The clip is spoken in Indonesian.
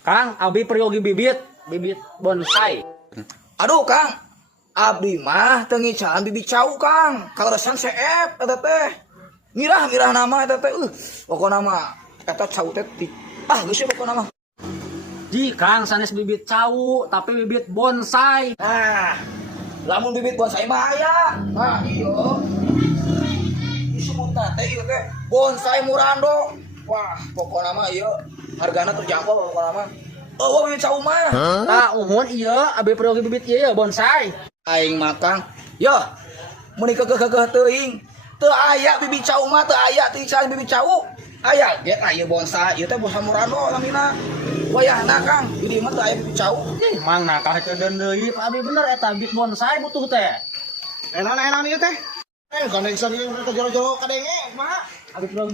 Kang, abi peryogi bibit bonsai. Aduh Kang, abdi mah teu ngicaan bibit cau Kang. Kaleresan seep eta teh. Mirah nama eta teh. Pokona mah eta cau teh geus pokona mah. Ji, Kang sanes bibit cau, tapi bibit bonsai. Nah, lamun bibit bonsai mah aya. Nah, iya. Disebutna teh ieu teh bonsai murando. Wah, pokona mah ieu hargana terjangkau pokona mah. Oh, bibit cau mah. Tah umur iya, abi peryogi bibit ieu bonsai. Aing makan. Yo, muni kekeh teuing. Teu aya bibit cau mah, teu aya teu can bibit cau. Aya, ge aya bonsai, ieu teh bonsai murando lamina. Wayahna Kang, di dieu mah teu aya bibit cau. Mang nakah keuden deui, Pak abi bener eta bibit bonsai butuh teh. Enak ieu teh. Kan bisa jero-jero kadenge, kumaha? Abi peryogi